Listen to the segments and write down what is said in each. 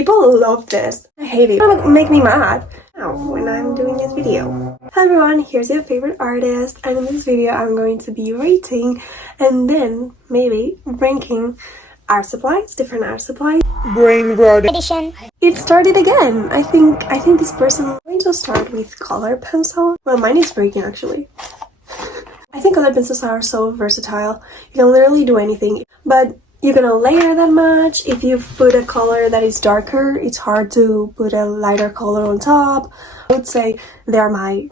People love this. I hate it. It'll make me mad when I'm doing this video. Hi everyone, here's your favorite artist, and in this video I'm going to be rating and then maybe ranking art supplies, different art supplies. Brainrot edition. It started again. I think this person is going to start with color pencil. Well, mine is breaking actually. I think color pencils are so versatile. You can literally do anything, but you cannot layer that much. If you put a color that is darker, it's hard to put a lighter color on top. I would say they're my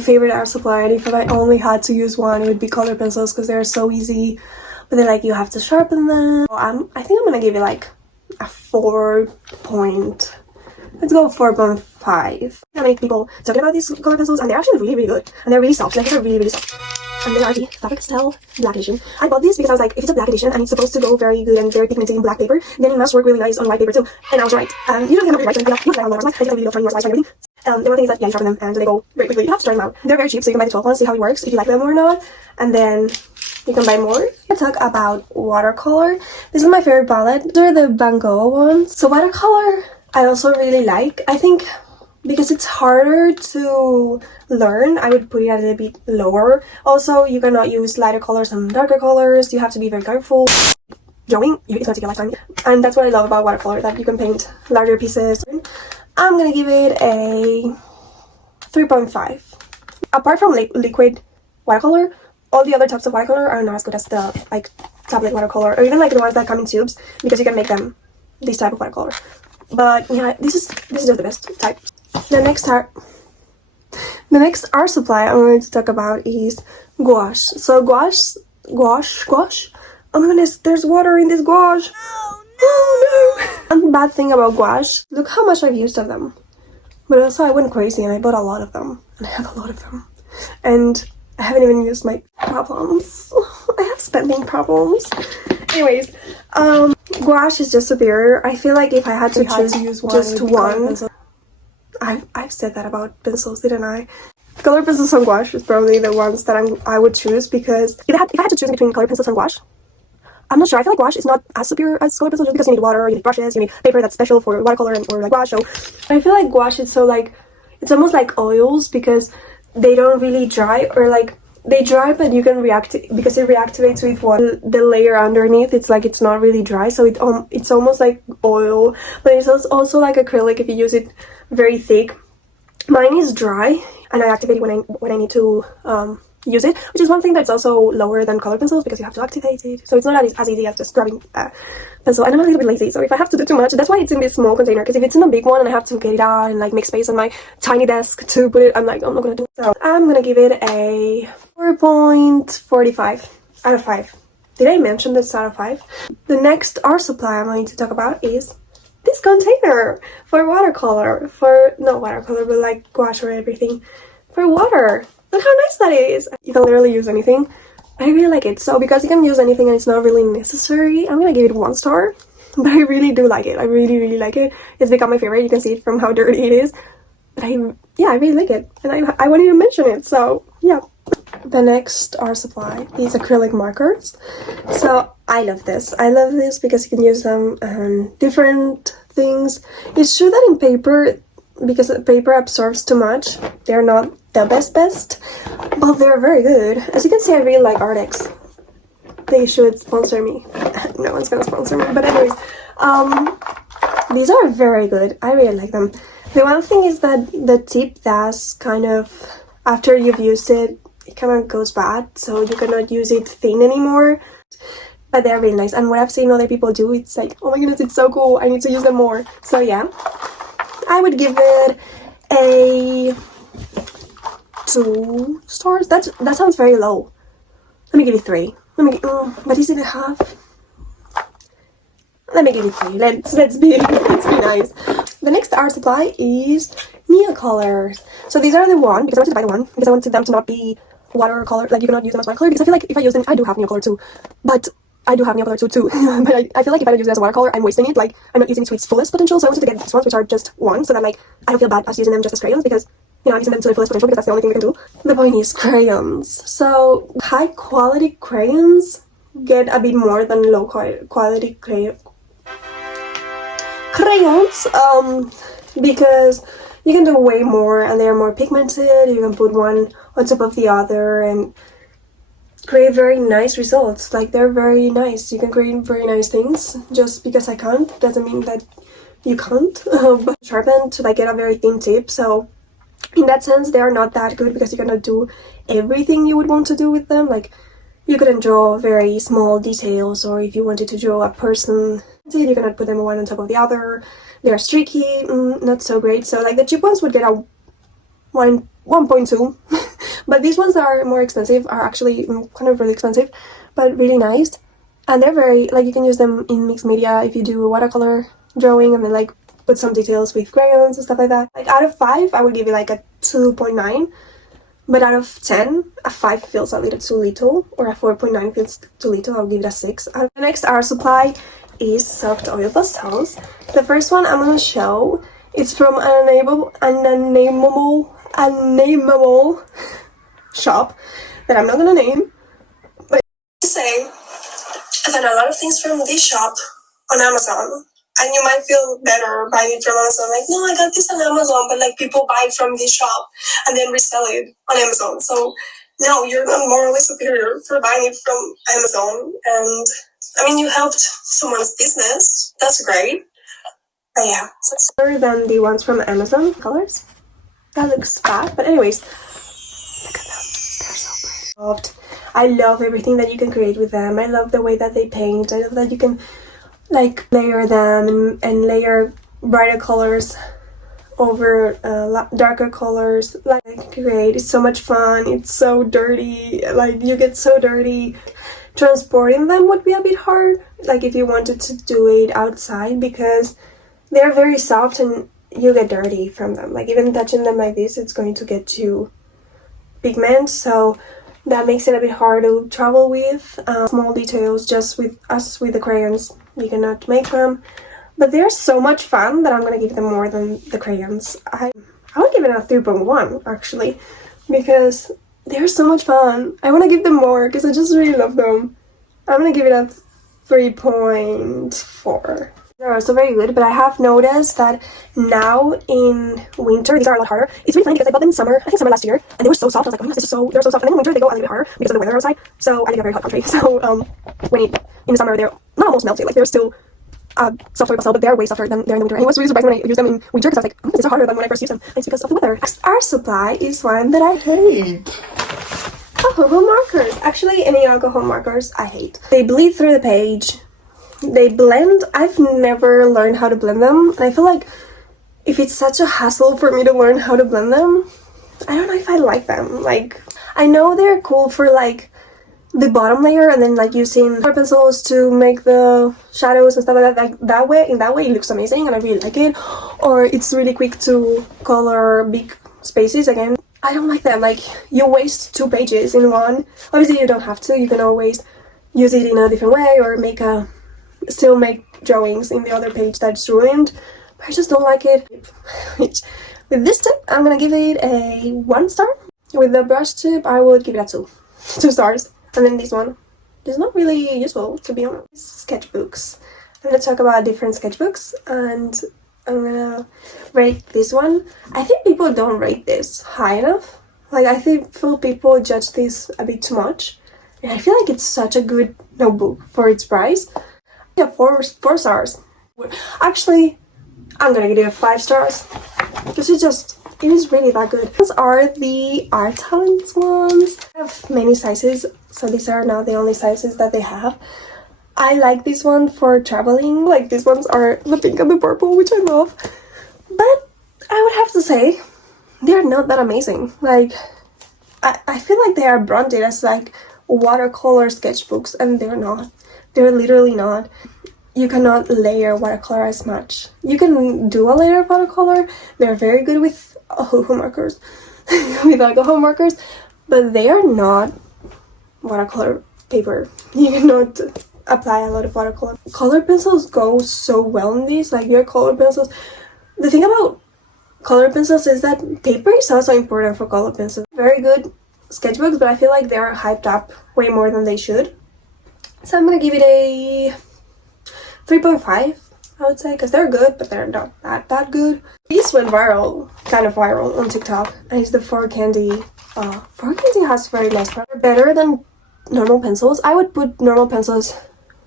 favorite art supply, and if I only had to use one, it would be color pencils because they're so easy. But then like you have to sharpen them. I think I'm gonna give it like a 4 point. Let's go 4.5. I make people talking about these color pencils, and they're actually really good, and they're really soft. Like they're really soft. And they are the Fabric Style Black Edition. I bought this because I was like, if it's a black edition and it's supposed to go very good and very pigmented in black paper, then it must work really nice on white paper too. And I was right. You don't have to write them. You have to like, I really love trying more slides and everything. The one thing is that you sharpen them and they go very quickly. You have to try them out. They're very cheap, so you can buy the 12 ones, see how it works, if you like them or not. And then you can buy more. Let's talk about watercolor. This is my favorite palette. These are the Van Gogh ones. So watercolor, I also really like. I think because it's harder to learn, I would put it a little bit lower. Also, you cannot use lighter colors and darker colors. You have to be very careful. Drawing, it's going to take a lifetime. And that's what I love about watercolor, that you can paint larger pieces. I'm going to give it a 3.5. Apart from liquid watercolor, all the other types of watercolor are not as good as the like tablet watercolor, or even like the ones that come in tubes, because you can make them this type of watercolor. But yeah, this is just the best type. The next art supply I'm going to talk about is gouache. So gouache. Oh my goodness, there's water in this gouache. Oh no! One bad thing about gouache, look how much I've used of them. But also I went crazy and I bought a lot of them. And I have a lot of them. And I haven't even used my problems. I have spending problems. Anyways, gouache is just superior. I feel like if I had to use just one. I've said that about pencils, didn't I? Color pencils and gouache is probably the ones that I would choose, because if I had to choose between color pencils and gouache, I'm not sure. I feel like gouache is not as superior as color pencils, just because you need water, you need brushes, you need paper that's special for watercolor or like gouache. So I feel like gouache is so like, it's almost like oils, because they don't really dry, or like they dry but you can react, because it reactivates with what the layer underneath. It's like it's not really dry, so it's almost like oil, but it's also like acrylic if you use it very thick. Mine is dry and I activate it when I need to use it, which is one thing that's also lower than color pencils, because you have to activate it, so it's not as easy as just grabbing a pencil. And I'm a little bit lazy, so if I have to do too much, that's why it's in this small container, because if it's in a big one and I have to get it out and like make space on my tiny desk to put it, I'm like, I'm not gonna do it. So I'm gonna give it a 4.45 out of 5. Did I mention this out of 5? The next art supply I'm going to talk about is this container for watercolor, not watercolor, but like gouache or everything, for water. Look how nice that is. You can literally use anything. I really like it. So because you can use anything and it's not really necessary, I'm gonna give it 1 star. But I really do like it. I really like it. It's become my favorite. You can see it from how dirty it is. But I really like it, and I won't even mention it. So yeah. The next art supply is acrylic markers. So I love this. I love this because you can use them on different things. It's true that in paper, because paper absorbs too much, they're not the best, but they're very good. As you can see, I really like Artex. They should sponsor me. No one's gonna sponsor me, but anyways, these are very good. I really like them. The one thing is that the tip does kind of, after you've used it, it kind of goes bad, so you cannot use it thin anymore. But they're really nice, and what I've seen other people do, it's like, oh my goodness, it's so cool, I need to use them more. So yeah, I would give it a 2 stars. That sounds very low. Let me give it 3. But is it a half? Let me give it 3. Let's be nice. The next art supply is Neocolors. So these are the one, because I wanted to buy the one, because I wanted them to not be watercolor, like you cannot use them as watercolor, because I feel like if I use them, I do have Neocolor too. But I do have Neocolor too. But I feel like if I don't use it as a watercolor, I'm wasting it. Like, I'm not using it to its fullest potential, so I wanted to get these ones, which are just 1, so that like I don't feel bad as using them just as crayons, because I'm using them to their fullest potential, because that's the only thing we can do. The point is crayons. So high quality crayons get a bit more than low quality crayons. crayons, because you can do way more and they're more pigmented. You can put one on top of the other and create very nice results. Like, they're very nice. You can create very nice things. Just because I can't doesn't mean that you can't. But sharpen to like get a very thin tip, so in that sense they are not that good because you cannot do everything you would want to do with them. Like, you couldn't draw very small details, or if you wanted to draw a person, you cannot put them one on top of the other. They're streaky, not so great. So like the cheap ones would get a 1.2 but these ones that are more expensive are actually kind of really expensive but really nice, and they're very, like, you can use them in mixed media if you do a watercolor drawing and then like put some details with crayons and stuff like that. Like, out of 5 I would give it like a 2.9, but out of 10 a 5 feels a little too little, or a 4.9 feels too little. I'll give it a 6. The next art supply is soft oil pastels. The first one I'm gonna show is from an unnameable shop that I'm not gonna name, but to say I found a lot of things from this shop on Amazon, and you might feel better buying it from Amazon. Like, no, I got this on Amazon, but like people buy it from this shop and then resell it on Amazon. So no, you're not morally superior for buying it from Amazon. And I mean, you helped someone's business. That's great. But yeah, so it's better than the ones from Amazon colors. That looks bad, but anyways, look at them. They're so pretty. I love everything that you can create with them. I love the way that they paint. I love that you can like layer them and layer brighter colors over darker colors. Like, create is so much fun. It's so dirty. Like, you get so dirty. Transporting them would be a bit hard, like if you wanted to do it outside, because they're very soft and you get dirty from them. Like, even touching them like this, it's going to get to pigment, so that makes it a bit hard to travel with. Small details, just with the crayons, you cannot make them, but they're so much fun that I'm gonna give them more than the crayons. I would give it a 3.1 actually, because they're so much fun. I want to give them more because I just really love them. I'm gonna give it a 3.4. They're also very good, but I have noticed that now in winter these are a lot harder. It's really funny because I bought them in summer, I think summer last year, and they were so soft. I was like, oh my gosh, they're so soft. And then in winter they go a little bit harder because of the weather outside. So I live in a very hot country. So in the summer they're not almost melted, like they're still softer pastel, but they're way softer than they're in the winter. And it was really surprising when I used them in winter because I was like, oh, these are harder than when I first used them. And it's because of the weather. Our supply is one that I hate. Alcohol markers. Actually, any alcohol markers I hate. They bleed through the page. They blend. I've never learned how to blend them, and I feel like if it's such a hassle for me to learn how to blend them, I don't know if I like them. Like, I know they're cool for like the bottom layer and then like using color pencils to make the shadows and stuff like that. Like, in that way it looks amazing and I really like it. Or it's really quick to color big spaces. Again, I don't like them. Like, you waste 2 pages in one. Obviously you don't have to. You can always use it in a different way or still make drawings in the other page that's ruined, but I just don't like it. With this tip, I'm gonna give it a 1 star. With the brush tip, I would give it a 2 stars. And then this one is not really useful, to be honest. Sketchbooks. I'm gonna talk about different sketchbooks, and I'm gonna rate this one. I think people don't rate this high enough. Like, I think people judge this a bit too much, and I feel like it's such a good notebook for its price. Yeah, 4 stars. Actually, I'm gonna give it 5 stars because it is really that good. These are the Art Talents ones. I have many sizes, so these are not the only sizes that they have. I like this one for traveling. Like, these ones are the pink and the purple, which I love. But I would have to say they're not that amazing. Like, I feel like they are branded as like watercolor sketchbooks, and they're not. They're literally not. You cannot layer watercolor as much. You can do a layer of watercolor. They're very good with alcohol markers, but they are not watercolor paper. You cannot apply a lot of watercolor. Color pencils go so well in these. Like, your color pencils. The thing about color pencils is that paper is also important for color pencils. Very good sketchbooks, but I feel like they're hyped up way more than they should. So I'm gonna give it a 3.5 I would say, because they're good, but they're not that good. These went viral, kind of viral on TikTok, and it's the 4Candy. 4Candy has very nice product. Better than normal pencils. I would put normal pencils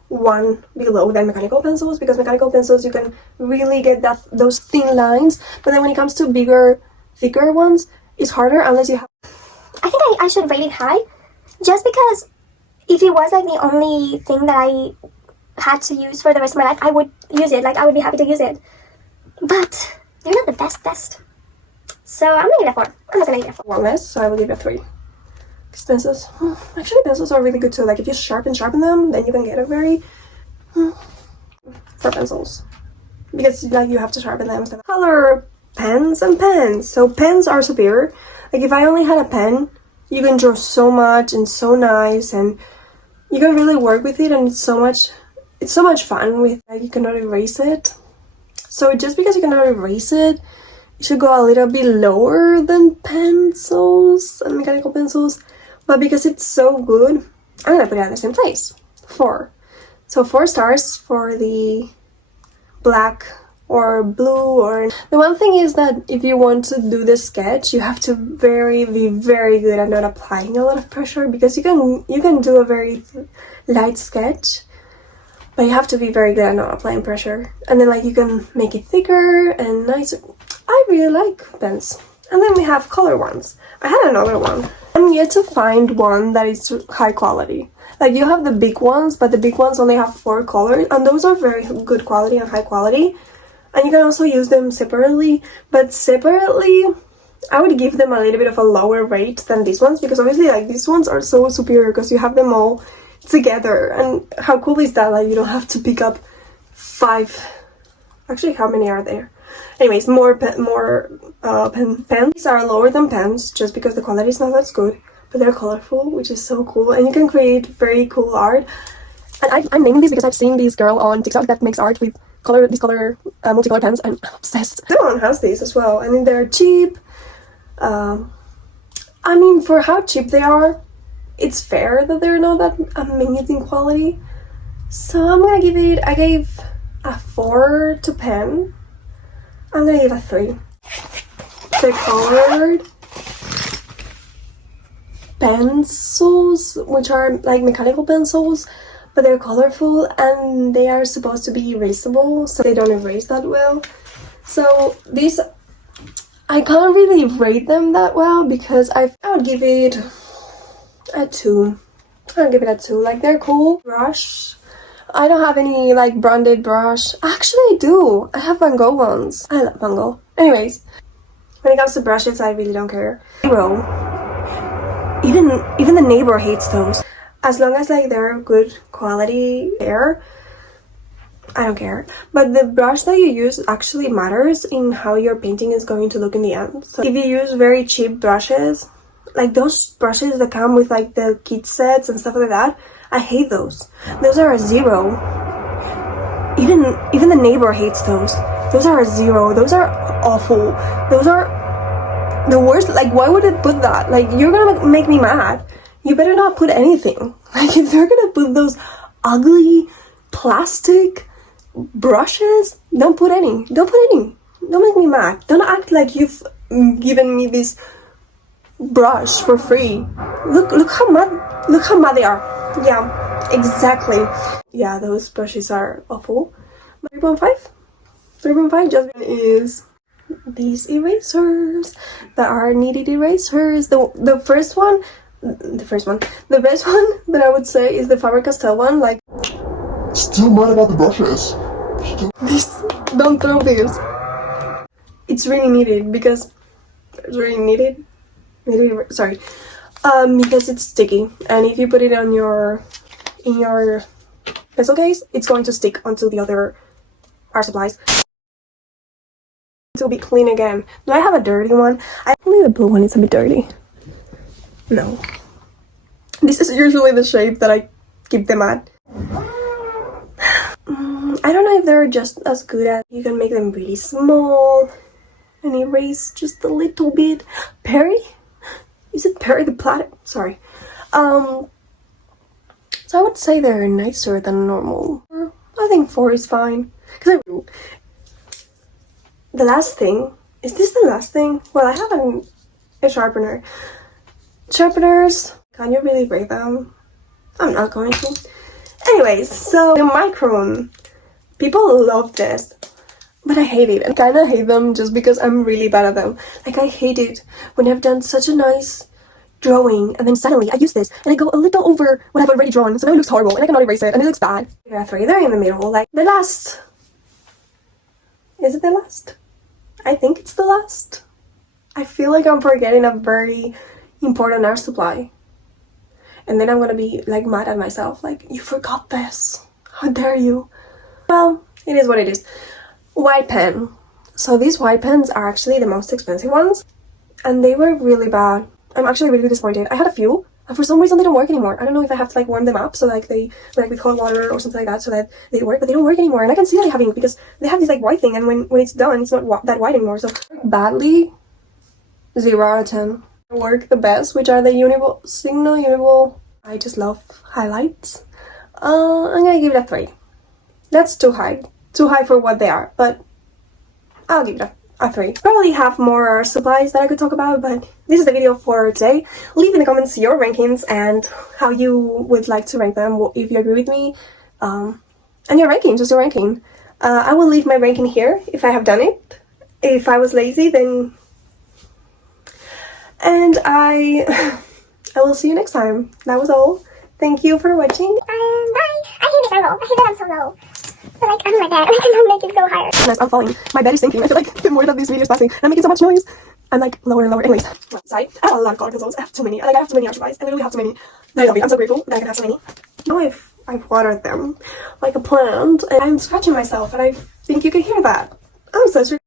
one below than mechanical pencils, because mechanical pencils you can really get those thin lines, but then when it comes to bigger, thicker ones, it's harder unless you have. I think I should rate it high, just because if it was like the only thing that I had to use for the rest of my life, I would use it. Like, I would be happy to use it. But they're not the best. So I'm gonna give it a 4. I'm not gonna give it a 4. One less, so I will give it a 3. Because pencils, actually pencils are really good too. Like if you sharpen them, then you can get a very for pencils, because like you have to sharpen them. Color pens and pens. So pens are superior. Like if I only had a pen, you can draw so much and so nice, and you can really work with it, and it's so much fun with, like, you cannot erase it. So just because you cannot erase it, you should go a little bit lower than pencils and mechanical pencils. But because it's so good, I'm gonna put it at the same place. 4. So 4 stars for the black or blue. Or the one thing is that if you want to do the sketch, you have to be very good at not applying a lot of pressure, because you can do a very light sketch, but you have to be very good at not applying pressure, and then like you can make it thicker and nicer. I really like pens. And then we have color ones. I had another one. I'm yet to find one that is high quality. Like you have the big ones, but the big ones only have 4 colors, and those are very good quality and high quality. And you can also use them separately, but separately I would give them a little bit of a lower rate than these ones, because obviously like these ones are so superior because you have them all together. And how cool is that? Like you don't have to pick up 5. Actually, how many are there? Anyways, more pens. These are lower than pens just because the quality is not as good, but they're colorful, which is so cool, and you can create very cool art. And I'm naming these because I've seen this girl on TikTok that makes art with multicolor pens, and I'm obsessed. Someone has these as well, and they're cheap. I mean, for how cheap they are, it's fair that they're not that amazing quality. So I'm gonna give it, I gave a 4 to pen. I'm gonna give a 3. The colored pencils, which are like mechanical pencils, but they're colorful and they are supposed to be erasable, so they don't erase that well. So these, I can't really rate them that well, because I would give it a 2. I'll give it a 2. Like, they're cool. Brush, I don't have any like branded brush. Actually I do. I have Van Gogh ones. I love Van Gogh. Anyways, when it comes to brushes, I really don't care. Zero. Even the neighbor hates those. As long as like they're good quality there, I don't care. But the brush that you use actually matters in how your painting is going to look in the end. So if you use very cheap brushes, like those brushes that come with like the kit sets and stuff like that, I hate those. Those are a 0. Even the neighbor hates those. Those are a 0. Those are awful. Those are the worst. Like, why would it put that? Like, you're gonna make me mad. You better not put anything. Like, if they're gonna put those ugly plastic brushes, don't put any. Don't make me mad. Don't act like you've given me this brush for free. Look how mad they are. Yeah, exactly. Yeah, those brushes are awful. 3.5? 3.5 just is these erasers that are kneaded erasers. The best one that I would say is the Faber-Castell one. Like, still mad about the brushes. Don't throw this. It's really needed because it's really needed. Sorry. Because it's sticky, and if you put it on in your pencil case, it's going to stick onto the other art supplies. It will be clean again. Do I have a dirty one? I believe the blue one is a bit dirty. No. This is usually the shape that I keep them at. I don't know if they're just as good as, you can make them really small and erase just a little bit. Perry? Is it Perry the Planet? Sorry. So I would say they're nicer than normal. I think 4 is fine. Because the last thing, is this the last thing? Well, I have a sharpener. Sharpeners, can you really rate them? I'm not going to. Anyways, so the micron. People love this, but I hate it. I kind of hate them just because I'm really bad at them. Like, I hate it when I've done such a nice drawing and then suddenly I use this and I go a little over what I've already drawn, so now it looks horrible and I cannot erase it and it looks bad. There are 3 there in the middle, like the last. Is it the last? I think it's the last. I feel like I'm forgetting a very important art supply. And then I'm gonna be like mad at myself, like, you forgot this. How dare you? Well, it is what it is. White pen. So these white pens are actually the most expensive ones. And they were really bad. I'm actually really disappointed. I had a few, and for some reason they don't work anymore. I don't know if I have to like warm them up so like they like with cold water or something like that so that they work, but they don't work anymore. And I can see that having because they have this like white thing, and when it's done, it's not that white anymore. So badly, 0 out of 10. Work the best, which are the Uniball. I just love highlights. I'm gonna give it a 3. That's too high for what they are, but I'll give it a 3. Probably have more supplies that I could talk about, but this is the video for today. Leave in the comments your rankings and how you would like to rank them, if you agree with me, and your ranking, just your ranking. I will leave my ranking here if I have done it. If I was lazy, then... And I will see you next time. That was all. Thank you for watching. Bye. I hate it so low. I hate that I'm so low. But like, I'm like that. I cannot make it go higher. As I'm falling, my bed is sinking. I feel like the more that this video is passing, I'm making so much noise. I'm like lower and lower. Anyways, sorry. I have a lot of color pencils. I have too many. Like, I have too many art supplies. I literally have too many. I love it. I'm so grateful that I can have so many. Now I've watered them like a plant, and I'm scratching myself, and I think you can hear that. I'm such a